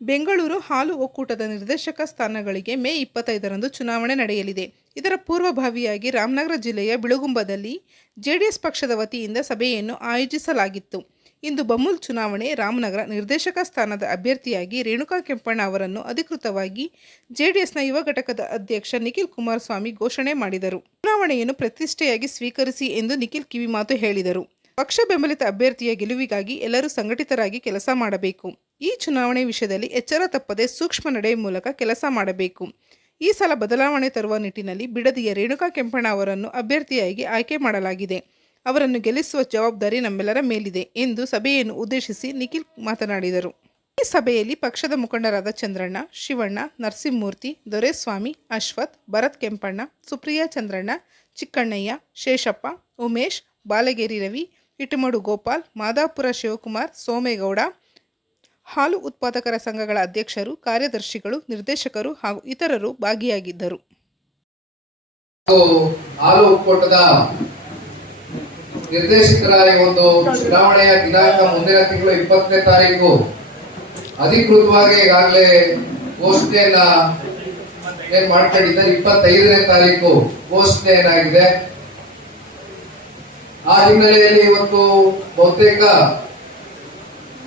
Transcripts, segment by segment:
ಬೆಂಗಳೂರು ಹಾಲು ಒಕ್ಕೂಟದ ನಿರ್ದೇಶಕ ಸ್ಥಾನಗಳಿಗೆ ಮೇ ಇಪ್ಪತ್ತೈದರಂದು ಚುನಾವಣೆ ನಡೆಯಲಿದೆ. ಇದರ ಪೂರ್ವಭಾವಿಯಾಗಿ ರಾಮನಗರ ಜಿಲ್ಲೆಯ ಬಿಳುಗುಂಬದಲ್ಲಿ ಜೆಡಿಎಸ್ ಪಕ್ಷದ ವತಿಯಿಂದ ಸಭೆಯನ್ನು ಆಯೋಜಿಸಲಾಗಿತ್ತು. ಇಂದು ಬಮೂಲ್ ಚುನಾವಣೆ ರಾಮನಗರ ನಿರ್ದೇಶಕ ಸ್ಥಾನದ ಅಭ್ಯರ್ಥಿಯಾಗಿ ರೇಣುಕಾ ಕೆಂಪಣ್ಣ ಅವರನ್ನು ಅಧಿಕೃತವಾಗಿ ಜೆಡಿಎಸ್ನ ಯುವ ಘಟಕದ ಅಧ್ಯಕ್ಷ ನಿಖಿಲ್ ಕುಮಾರಸ್ವಾಮಿ ಘೋಷಣೆ ಮಾಡಿದರು. ಚುನಾವಣೆಯನ್ನು ಪ್ರತಿಷ್ಠೆಯಾಗಿ ಸ್ವೀಕರಿಸಿ ಎಂದು ನಿಖಿಲ್ ಕಿವಿಮಾತು ಹೇಳಿದರು. ಪಕ್ಷ ಬೆಂಬಲಿತ ಅಭ್ಯರ್ಥಿಯ ಗೆಲುವಿಗಾಗಿ ಎಲ್ಲರೂ ಸಂಘಟಿತರಾಗಿ ಕೆಲಸ ಮಾಡಬೇಕು. ಈ ಚುನಾವಣೆ ವಿಷಯದಲ್ಲಿ ಎಚ್ಚರ ತಪ್ಪದೆ ಸೂಕ್ಷ್ಮ ನಡೆ ಮೂಲಕ ಕೆಲಸ ಮಾಡಬೇಕು. ಈ ಸಲ ಬದಲಾವಣೆ ತರುವ ನಿಟ್ಟಿನಲ್ಲಿ ಬಿಡದಿಯ ರೇಣುಕಾ ಕೆಂಪಣ್ಣ ಅವರನ್ನು ಅಭ್ಯರ್ಥಿಯಾಗಿ ಆಯ್ಕೆ ಮಾಡಲಾಗಿದೆ. ಅವರನ್ನು ಗೆಲ್ಲಿಸುವ ಜವಾಬ್ದಾರಿ ನಮ್ಮೆಲ್ಲರ ಮೇಲಿದೆ ಎಂದು ಸಭೆಯನ್ನು ಉದ್ದೇಶಿಸಿ ನಿಖಿಲ್ ಮಾತನಾಡಿದರು. ಈ ಸಭೆಯಲ್ಲಿ ಪಕ್ಷದ ಮುಖಂಡರಾದ ಚಂದ್ರಣ್ಣ, ಶಿವಣ್ಣ, ನರಸಿಂಹಮೂರ್ತಿ, ದೊರೆಸ್ವಾಮಿ, ಅಶ್ವಥ್, ಭರತ್ ಕೆಂಪಣ್ಣ, ಸುಪ್ರಿಯಾ ಚಂದ್ರಣ್ಣ, ಚಿಕ್ಕಣ್ಣಯ್ಯ, ಶೇಷಪ್ಪ, ಉಮೇಶ್, ಬಾಲಗೇರಿ ರವಿ ಇಟಮಡು ಗೋಪಾಲ್, ಮಾದಾಪುರ ಶಿವಕುಮಾರ್, ಸೋಮೇಗೌಡ ಹಾಲು ಉತ್ಪಾದಕರ ಸಂಘಗಳ ಅಧ್ಯಕ್ಷರು, ಕಾರ್ಯದರ್ಶಿಗಳು, ನಿರ್ದೇಶಕರು ಹಾಗೂ ಇತರರು ಭಾಗಿಯಾಗಿದ್ದರು. ಹಾಲು ಒಕ್ಕೂಟದ ನಿರ್ದೇಶಕರಾಗಿ ಒಂದು ಚುನಾವಣೆಯ ದಿನಾಂಕ ಮುಂದಿನ ತಿಂಗಳು ಇಪ್ಪತ್ತನೇ ತಾರೀಕು ಅಧಿಕೃತವಾಗಿ ಈಗಾಗಲೇ ಘೋಷಣೆಯನ್ನ ಏನ್ ಮಾಡ್ಕೊಂಡಿದ್ದಾರೆ, ಇಪ್ಪತ್ತೈದನೇ ತಾರೀಕು ಘೋಷಣೆ ಏನಾಗಿದೆ? ಆ ಹಿನ್ನೆಲೆಯಲ್ಲಿ ಇವತ್ತು ಬಹುತೇಕ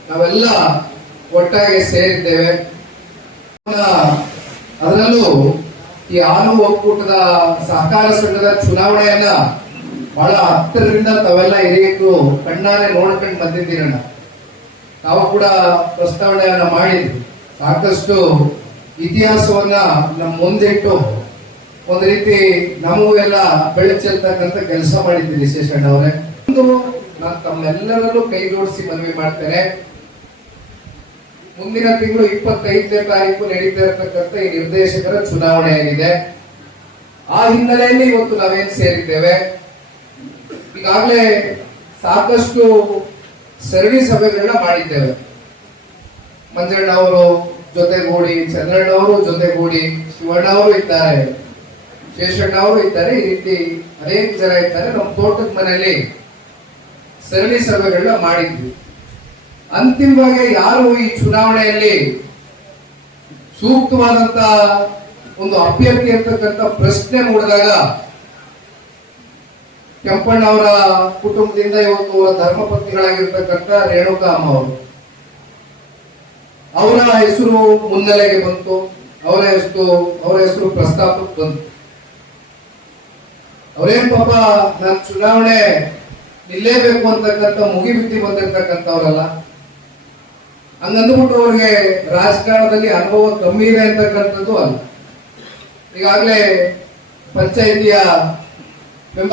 ನಾವೆಲ್ಲ ಒಟ್ಟಾಗಿ ಸೇರಿದ್ದೇವೆ. ಅದರಲ್ಲೂ ಈ ಹಾಲು ಒಕ್ಕೂಟದ ಸಹಕಾರ ಸಂಘದ ಚುನಾವಣೆಯನ್ನ ಬಹಳ ಹತ್ತಿರದಿಂದ ತಾವೆಲ್ಲ ಹಿರಿಯಕ್ಕೂ ಕಣ್ಣಾರೆ ನೋಡ್ಕೊಂಡು ಬಂದಿದ್ದೀರಣ್ಣ. ನಾವು ಕೂಡ ಪ್ರಸ್ತಾವನೆಯನ್ನ ಮಾಡಿದ್ವಿ ಸಾಕಷ್ಟು ಇತಿಹಾಸವನ್ನ ನಮ್ಮ ಮುಂದಿಟ್ಟು ಒಂದು ರೀತಿ ನಮಗೂ ಎಲ್ಲ ಬೆಳಚಲ್ತಕ್ಕಂಥ ಕೆಲಸ ಮಾಡಿದ್ದೀರಿ ಶೇಷಣ್ಣ ಅವರೇ. ಒಂದು ನಾನು ತಮ್ಮೆಲ್ಲರಲ್ಲೂ ಕೈ ಜೋಡಿಸಿ ಮನವಿ ಮಾಡ್ತೇನೆ. ಮುಂದಿನ ತಿಂಗಳು ಇಪ್ಪತ್ತೈದನೇ ತಾರೀಕು ನಡೀತಾ ಇರತಕ್ಕಂಥ ಈ ನಿರ್ದೇಶಕರ ಚುನಾವಣೆ ಏನಿದೆ? ಆ ಹಿನ್ನೆಲೆಯಲ್ಲಿ ಇವತ್ತು ನಾವೇನ್ ಸೇರಿದ್ದೇವೆ? ಈಗಾಗಲೇ ಸಾಕಷ್ಟು ಸರಣಿ ಸಭೆಗಳನ್ನ ಮಾಡಿದ್ದೇವೆ. ಮಂಜಣ್ಣ ಅವರು ಜೊತೆಗೂಡಿ, ಚಂದ್ರಣ್ಣ ಅವರು ಜೊತೆಗೂಡಿ, ಶಿವಣ್ಣ ಅವರು ಇದ್ದಾರೆ. ಶೇಷಣ್ಣ ಅವರು ಇದ್ದಾರೆ. ಈ ರೀತಿ ಅನೇಕ ಜನ ಇದ್ದಾರೆ. ನಮ್ಮ ತೋಟದ ಮನೆಯಲ್ಲಿ ಸರಣಿ ಸಭೆಗಳನ್ನ ಮಾಡಿದ್ವಿ. ಅಂತಿಮವಾಗಿ ಯಾರು ಈ ಚುನಾವಣೆಯಲ್ಲಿ ಸೂಕ್ತವಾದಂತ ಒಂದು ಅಭ್ಯರ್ಥಿ ಅಂತಕ್ಕಂಥ ಪ್ರಶ್ನೆ ನೋಡಿದಾಗ ಕೆಂಪಣ್ಣ ಅವರ ಕುಟುಂಬದಿಂದ ಇವತ್ತು ಧರ್ಮಪತ್ನಿಗಳಾಗಿರ್ತಕ್ಕಂಥ ರೇಣುಕಾ ಅಮ್ಮ ಅವರು. ಅವರ ಹೆಸರು ಮುನ್ನೆಲೆಗೆ ಬಂತು. ಅವರ ಹೆಸರು ಅವರ ಹೆಸರು ಪ್ರಸ್ತಾಪಕ್ಕೆ ಬಂತು. ಅವರೇನ್ ಪಾಪ, ನಾನು ಚುನಾವಣೆ ನಿಲ್ಲೇಬೇಕು ಅಂತಕ್ಕಂಥ ಮುಗಿಬಿದ್ದಿ ಬಂದಿರ್ತಕ್ಕಂಥವ್ರಲ್ಲ. ಹಂಗಂದ್ಬಿಟ್ಟು ಅವ್ರಿಗೆ ರಾಜಕಾರಣದಲ್ಲಿ ಅನುಭವ ಕಮ್ಮಿ ಇದೆ ಅಂತಕ್ಕಂಥದ್ದು ಅಲ್ಲ. ಈಗಾಗಲೇ ಪಂಚಾಯಿತಿಯ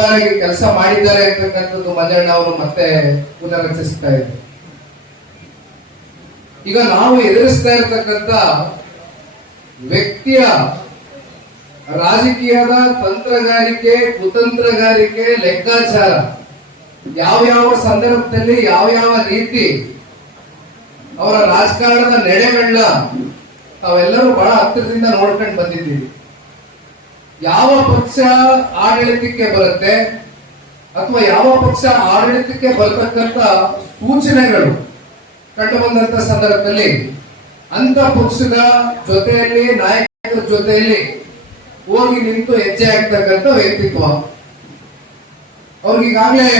ಆಗಿ ಕೆಲಸ ಮಾಡಿದ್ದಾರೆ ಅಂತಕ್ಕಂಥದ್ದು ಮಲ್ಲಣ್ಣ ಅವರು ಮತ್ತೆ ಪುನರಚಿಸ್ತಾ ಇದ್ರು ಈಗ ನಾವು ಎದುರಿಸ್ತಾ ಇರ್ತಕ್ಕಂಥ ವ್ಯಕ್ತಿಯ ರಾಜಕೀಯದ ತಂತ್ರಗಾರಿಕೆ, ಕುತಂತ್ರಗಾರಿಕೆ, ಲೆಕ್ಕಾಚಾರ ಯಾವ ಯಾವ ಸಂದರ್ಭದಲ್ಲಿ ಯಾವ ಯಾವ ರೀತಿ ಅವರ ರಾಜಕಾರಣದ ನಡೆಗಳನ್ನ ತಾವೆಲ್ಲರೂ ಬಹಳ ಹತ್ತಿರದಿಂದ ನೋಡ್ಕೊಂಡು ಬಂದಿದ್ದೀವಿ. ಯಾವ ಪಕ್ಷ ಆಡಳಿತಕ್ಕೆ ಬರುತ್ತೆ ಅಥವಾ ಯಾವ ಪಕ್ಷ ಆಡಳಿತಕ್ಕೆ ಬರತಕ್ಕಂತ ಸೂಚನೆಗಳು ಕಂಡು ಬಂದಂತ ಸಂದರ್ಭದಲ್ಲಿ ಅಂತ ಪಕ್ಷದ ಜೊತೆಯಲ್ಲಿ, ನಾಯಕರ ಜೊತೆಯಲ್ಲಿ ಹೋಗಿ ನಿಂತು ಹೆಜ್ಜೆ ಆಗ್ತಕ್ಕಂಥ ವ್ಯಕ್ತಿತ್ವ. ಅವ್ರಿಗೀಗಾಗಲೇ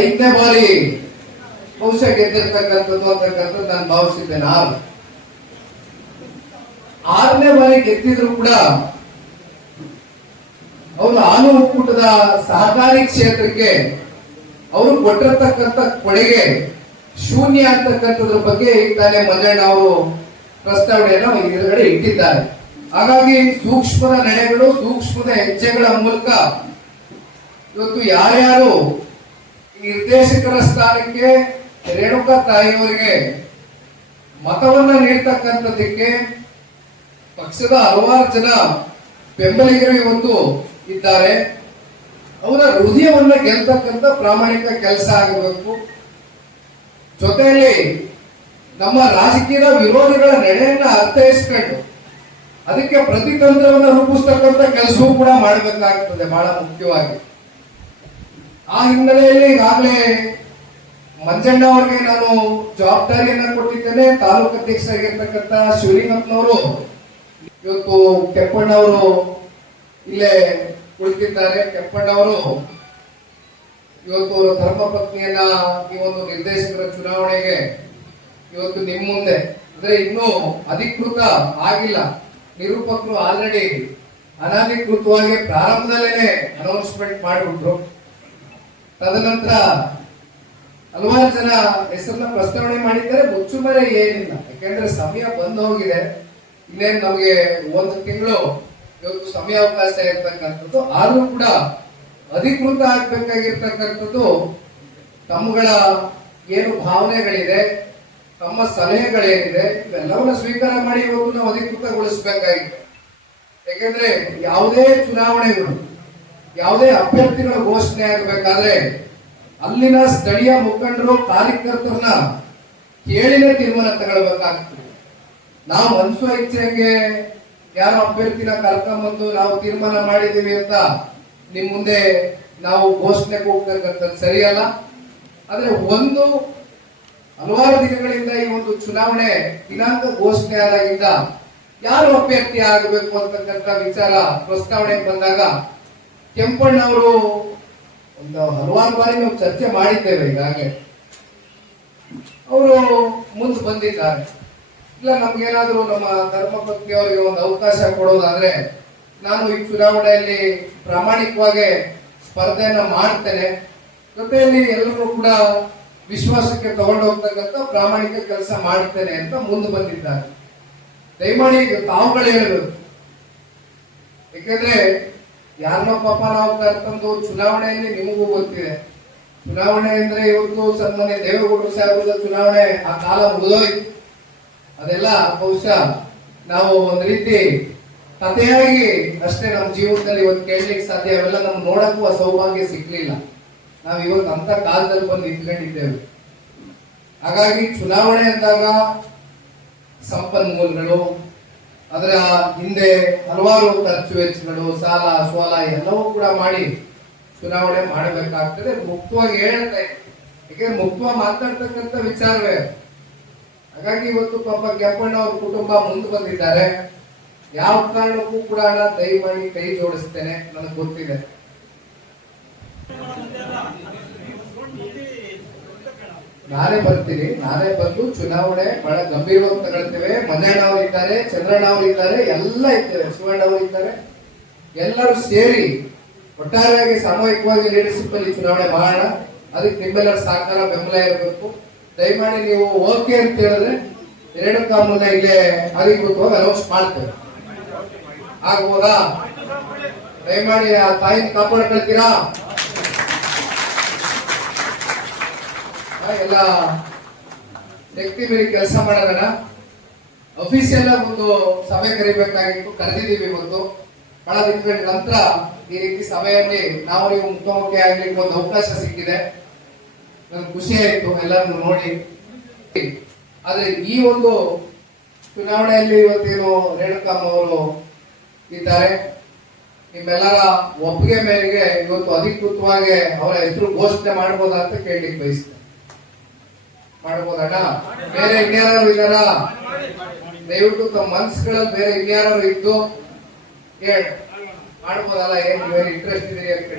ಐದನೇ ಬಾರಿ ಬಹುಶಃ ಗೆದ್ದಿರ್ತಕ್ಕಂಥದ್ದು ಅಂತಕ್ಕಂಥದ್ದು ನಾನು ಭಾವಿಸಿದ್ದೇನೆ. ಆರು. ಆರನೇ ಬಾರಿ ಗೆದ್ದಿದ್ರು ಕೂಡ ಅವರು ಹಾಲು ಒಕ್ಕೂಟದ ಸಹಕಾರಿ ಕ್ಷೇತ್ರಕ್ಕೆ ಅವರು ಕೊಟ್ಟಿರ್ತಕ್ಕಂಥ ಕೊಡುಗೆ ಶೂನ್ಯ ಅಂತಕ್ಕಂಥದ್ರ ಬಗ್ಗೆ ತಾನೇ ಮಂಜಣ್ಣ ಅವರು ಪ್ರಸ್ತಾವನೆಯನ್ನು ಎದುರುಗಡೆ ಇಟ್ಟಿದ್ದಾರೆ. ಹಾಗಾಗಿ ಸೂಕ್ಷ್ಮದ ನಡೆಗಳು, ಸೂಕ್ಷ್ಮದ ಹೆಜ್ಜೆಗಳ ಮೂಲಕ ಇವತ್ತು ಯಾರ್ಯಾರು ನಿರ್ದೇಶಕರ ಸ್ಥಾನಕ್ಕೆ ರೇಣುಕಾ ತಾಯಿಯವರಿಗೆ ಮತವನ್ನ ನೀಡ್ತಕ್ಕಂಥದ್ದಕ್ಕೆ ಪಕ್ಷದ ಹಲವಾರು ಜನ ಬೆಂಬಲಿಗರು ಇವತ್ತು ಇದ್ದಾರೆ. ಅವರ ಹೃದಯವನ್ನ ಗೆಲ್ತಕ್ಕಂಥ ಪ್ರಾಮಾಣಿಕ ಕೆಲಸ ಆಗಬೇಕು. ಜೊತೆಯಲ್ಲಿ ನಮ್ಮ ರಾಜಕೀಯದ ವಿರೋಧಿಗಳ ನಡೆಯನ್ನ ಅರ್ಥೈಸ್ಕೊಂಡು ಅದಕ್ಕೆ ಪ್ರತಿತಂತ್ರವನ್ನು ರೂಪಿಸ್ತಕ್ಕಂಥ ಕೆಲಸವೂ ಕೂಡ ಮಾಡಬೇಕಾಗ್ತದೆ, ಬಹಳ ಮುಖ್ಯವಾಗಿ. ಆ ಹಿನ್ನೆಲೆಯಲ್ಲಿ ಈಗಾಗಲೇ ಮಂಜಣ್ಣ ಅವರಿಗೆ ನಾನು ಜವಾಬ್ದಾರಿಯನ್ನ ಕೊಟ್ಟಿದ್ದೇನೆ, ತಾಲೂಕು ಅಧ್ಯಕ್ಷರಾಗಿರ್ತಕ್ಕಂಥ ಶಿವಲಿಂಗಪ್ಪನವರು. ಇವತ್ತು ಕೆಪ್ಪಣ್ಣ ಅವರು ಇಲ್ಲೇ ಕುಳಿತಿದ್ದಾರೆ ಕೆಪ್ಪಣ್ಣ ಅವರು, ಇವತ್ತು ಅವರ ಧರ್ಮ ಪತ್ನಿಯನ್ನ ಈ ಒಂದು ನಿರ್ದೇಶಕರ ಚುನಾವಣೆಗೆ ಇವತ್ತು ನಿಮ್ ಮುಂದೆ. ಅಂದ್ರೆ ಇನ್ನೂ ಅಧಿಕೃತ ಆಗಿಲ್ಲ. ನಿರೂಪಕರು ಆಲ್ರೆಡಿ ಅನಧಿಕೃತವಾಗಿ ಪ್ರಾರಂಭದಲ್ಲೇನೆ ಅನೌನ್ಸ್ಮೆಂಟ್ ಮಾಡಿಬಿಟ್ರು. ತದನಂತರ ಹಲವಾರು ಜನ ಹೆಸರನ್ನ ಪ್ರಸ್ತಾವನೆ ಮಾಡಿದ್ದಾರೆ, ಮುಚ್ಚುಮರೆ ಏನಿಲ್ಲ. ಯಾಕೆಂದ್ರೆ ಸಮಯ ಬಂದು ಹೋಗಿದೆ ಇನ್ನೇನು ನಮಗೆ ಒಂದು ತಿಂಗಳು ಇವತ್ತು ಸಮಯ ಅವಕಾಶ ಇರ್ತಕ್ಕಂಥದ್ದು. ಆದ್ರೂ ಕೂಡ ಅಧಿಕೃತ ಆಗ್ಬೇಕಾಗಿರ್ತಕ್ಕಂಥದ್ದು ತಮ್ಮಗಳ ಏನು ಭಾವನೆಗಳಿದೆ, ತಮ್ಮ ಸಲಹೆಗಳೇನಿದೆ, ಇವೆಲ್ಲವನ್ನ ಸ್ವೀಕಾರ ಮಾಡಿ ಇವತ್ತು ನಾವು ಅಧಿಕೃತಗೊಳಿಸಬೇಕಾಗಿದೆ. ಯಾಕೆಂದ್ರೆ ಯಾವುದೇ ಚುನಾವಣೆಗಳು, ಯಾವುದೇ ಅಭ್ಯರ್ಥಿಗಳ ಘೋಷಣೆ ಆಗಬೇಕಾದ್ರೆ ಅಲ್ಲಿನ ಸ್ಥಳೀಯ ಮುಖಂಡರು, ಕಾರ್ಯಕರ್ತರನ್ನ ಕೇಳಿನೇ ತೀರ್ಮಾನ ತಗೊಳ್ಬೇಕಾಗ್ತದೆ. ನಾವು ಮನ್ಸು ಇಚ್ಛೆಗೆ ಯಾರೋ ಅಭ್ಯರ್ಥಿನ ಕರ್ಕೊಂಬಂದು ನಾವು ತೀರ್ಮಾನ ಮಾಡಿದೀವಿ ಅಂತ ನಿಮ್ ಮುಂದೆ ನಾವು ಘೋಷಣೆಗೆ ಹೋಗ್ತಕ್ಕಂಥದ್ದು ಸರಿಯಲ್ಲ. ಆದ್ರೆ ಒಂದು ಹಲವಾರು ದಿನಗಳಿಂದ ಈ ಒಂದು ಚುನಾವಣೆ ದಿನಾಂಕ ಘೋಷಣೆ ಆದಾಗಿಂದ ಯಾರು ಅಭ್ಯರ್ಥಿ ಆಗಬೇಕು ಅಂತಕ್ಕಂಥ ವಿಚಾರ ಪ್ರಸ್ತಾವನೆ ಬಂದಾಗ ಕೆಂಪಣ್ಣವರು ಒಂದು ಹಲವಾರು ಬಾರಿ ನಾವು ಚರ್ಚೆ ಮಾಡಿದ್ದೇವೆ ಈಗಾಗಲೇ. ಅವರು ಮುಂದೆ ಬಂದಿದ್ದಾರೆ. ಇಲ್ಲ, ನಮ್ಗೇನಾದ್ರೂ ನಮ್ಮ ಧರ್ಮಪತ್ನಿ ಅವರಿಗೆ ಒಂದು ಅವಕಾಶ ಕೊಡೋದಾದ್ರೆ ನಾನು ಈ ಚುನಾವಣೆಯಲ್ಲಿ ಪ್ರಾಮಾಣಿಕವಾಗಿ ಸ್ಪರ್ಧೆಯನ್ನು ಮಾಡ್ತೇನೆ. ಜೊತೆಯಲ್ಲಿ ಎಲ್ಲರೂ ಕೂಡ ವಿಶ್ವಾಸಕ್ಕೆ ತಗೊಂಡು ಹೋಗ್ತಕ್ಕಂಥ ಪ್ರಾಮಾಣಿಕ ಕೆಲಸ ಮಾಡ್ತೇನೆ ಅಂತ ಮುಂದೆ ಬಂದಿದ್ದಾರೆ. ದಯಮಾಡಿ ತಾವುಗಳು ಹೇಳಬೇಕು. ಯಾಕೆಂದ್ರೆ ಯಾರನ್ನೋ ಪಾಪ ನಾವು ಕರ್ಕೊಂಡು ಚುನಾವಣೆಯಲ್ಲಿ ನಿಮಗೂ ಗೊತ್ತಿದೆ. ಚುನಾವಣೆ ಅಂದ್ರೆ ಇವತ್ತು ಸನ್ಮಾನ್ಯ ದೇವೇಗೌಡರು ಸಾಹೇಬರ ಚುನಾವಣೆ, ಆ ಕಾಲ ಮುಗಿದೋಯ್ತು. ಅದೆಲ್ಲ ಬಹುಶಃ ನಾವು ಒಂದ್ ರೀತಿ ಕಥೆಯಾಗಿ ಅಷ್ಟೇ ನಮ್ಮ ಜೀವನದಲ್ಲಿ ಇವತ್ತು ಕೇಳಲಿಕ್ಕೆ ಸಾಧ್ಯ, ಅವೆಲ್ಲ ನಮ್ಗೆ ನೋಡಕ್ಕೂ ಆ ಸೌಭಾಗ್ಯ ಸಿಗ್ಲಿಲ್ಲ. ನಾವು ಇವತ್ತು ಅಂತ ಕಾಲದಲ್ಲಿ ಬಂದು ನಿಂತ್ಕೊಂಡಿದ್ದೇವೆ. ಹಾಗಾಗಿ ಚುನಾವಣೆ ಅಂದಾಗ ಸಂಪನ್ಮೂಲಗಳು ಅದರ ಹಿಂದೆ ಹಲವಾರು ಖರ್ಚು ವೆಚ್ಚಗಳು, ಸಾಲ, ಸೋಲ ಎಲ್ಲವೂ ಕೂಡ ಮಾಡಿ ಚುನಾವಣೆ ಮಾಡಬೇಕಾಗ್ತದೆ. ಮುಕ್ತವಾಗಿ ಹೇಳುತ್ತೆ ಯಾಕಂದ್ರೆ ಮುಕ್ತವಾಗಿ ಮಾತಾಡ್ತಕ್ಕಂಥ ವಿಚಾರವೇ ಹಾಗಾಗಿ ಇವತ್ತು ಪಾಪ ಕೆಂಪಣ್ಣ ಅವ್ರ ಕುಟುಂಬ ಮುಂದೆ ಬಂದಿದ್ದಾರೆ. ಯಾವ ಕಾರಣಕ್ಕೂ ಕೂಡ ದಯಮಾಡಿ ಕೈ ಜೋಡಿಸ್ತೇನೆ. ನನಗೆ ಗೊತ್ತಿದೆ. ನಾನೇ ಬರ್ತೀನಿ, ನಾನೇ ಬಂದು ಚುನಾವಣೆ ಬಹಳ ಗಂಭೀರವಾಗಿ ತಗೊಳ್ತೇವೆ ಮನೆಯಣ್ಣ ಅವರು ಇದ್ದಾರೆ, ಚಂದ್ರಣ್ಣ ಅವರು ಇದ್ದಾರೆ, ಎಲ್ಲ ಇದ್ದಾರೆ, ಶಿವಣ್ಣ ಅವರು ಇದ್ದಾರೆ. ಎಲ್ಲರೂ ಸೇರಿ ಒಟ್ಟಾರೆಯಾಗಿ ಸಾಮೂಹಿಕವಾಗಿ ಲೀಡರ್ಶಿಪ್ ಅಲ್ಲಿ ಚುನಾವಣೆ ಮಾಡೋಣ. ಅದಕ್ಕೆ ನಿಮ್ಮೆಲ್ಲರ ಸಹಕಾರ, ಬೆಂಬಲ ಇರಬೇಕು. ದಯಮಾಡಿ ನೀವು ಓಕೆ ಅಂತ ಹೇಳಿದ್ರೆ ಎರಡು ಕಾಮೂಲ ಇಲ್ಲೇ ಅಧಿಕೃತವಾಗಿ ಅನೌನ್ಸ್ ಮಾಡ್ತೇವೆ. ಆಗ್ಬೋದಾ? ದಯಮಾಡಿ ಆ ತಾಯಿನ ಕಾಪಾಡ್ಕೊಳ್ತೀರಾ? ಎಲ್ಲ ವ್ಯಕ್ತಿ ಮೇಲೆ ಕೆಲಸ ಮಾಡೋಣ ಅಫಿಷಿಯಲ್ ಒಂದು ಸಭೆ ಕರಿಬೇಕಾಗಿತ್ತು, ಕರೆದಿದ್ದೀವಿ ಇವತ್ತು. ಬಹಳ ದಿನಗಳ ನಂತರ ಈ ರೀತಿ ಸಭೆಯಲ್ಲಿ ನಾವು ನೀವು ಮುಖಾಮುಖಿ ಆಗ್ಲಿಕ್ಕೆ ಒಂದು ಅವಕಾಶ ಸಿಕ್ಕಿದೆ. ನನ್ಗೆ ಖುಷಿ ಆಯಿತು, ಎಲ್ಲರನ್ನು ನೋಡಿ. ಆದರೆ ಈ ಒಂದು ಚುನಾವಣೆಯಲ್ಲಿ ಇವತ್ತೇನು ರೇಣುಕಮ್ಮ ಅವರು ಇದ್ದಾರೆ. ನಿಮ್ಮೆಲ್ಲರ ಒಪ್ಪಿಗೆ ಮೇರೆಗೆ ಇವತ್ತು ಅಧಿಕೃತವಾಗಿ ಅವರ ಹೆಸರು ಘೋಷಣೆ ಮಾಡ್ಬೋದಾ ಅಂತ ಕೇಳಲಿಕ್ಕೆ ಬಯಸ್ತೇನೆ. ಮಾಡ್ಬೋದಣ್ಣ? ಬೇರೆ ಇನ್ಯಾರು ಇದಾರ ದಯವಿಟ್ಟು ತಮ್ಮ ಮನ್ಸುಗಳಲ್ಲಿ ಬೇರೆ ಇನ್ಯಾರು ಇದ್ದು ಹೇಳಿ ಮಾಡ್ಬೋದಲ್ಲ, ಏನ್ ಬೇರೆ ಇಂಟ್ರೆಸ್ಟ್ ಇದೆ ಅಂತ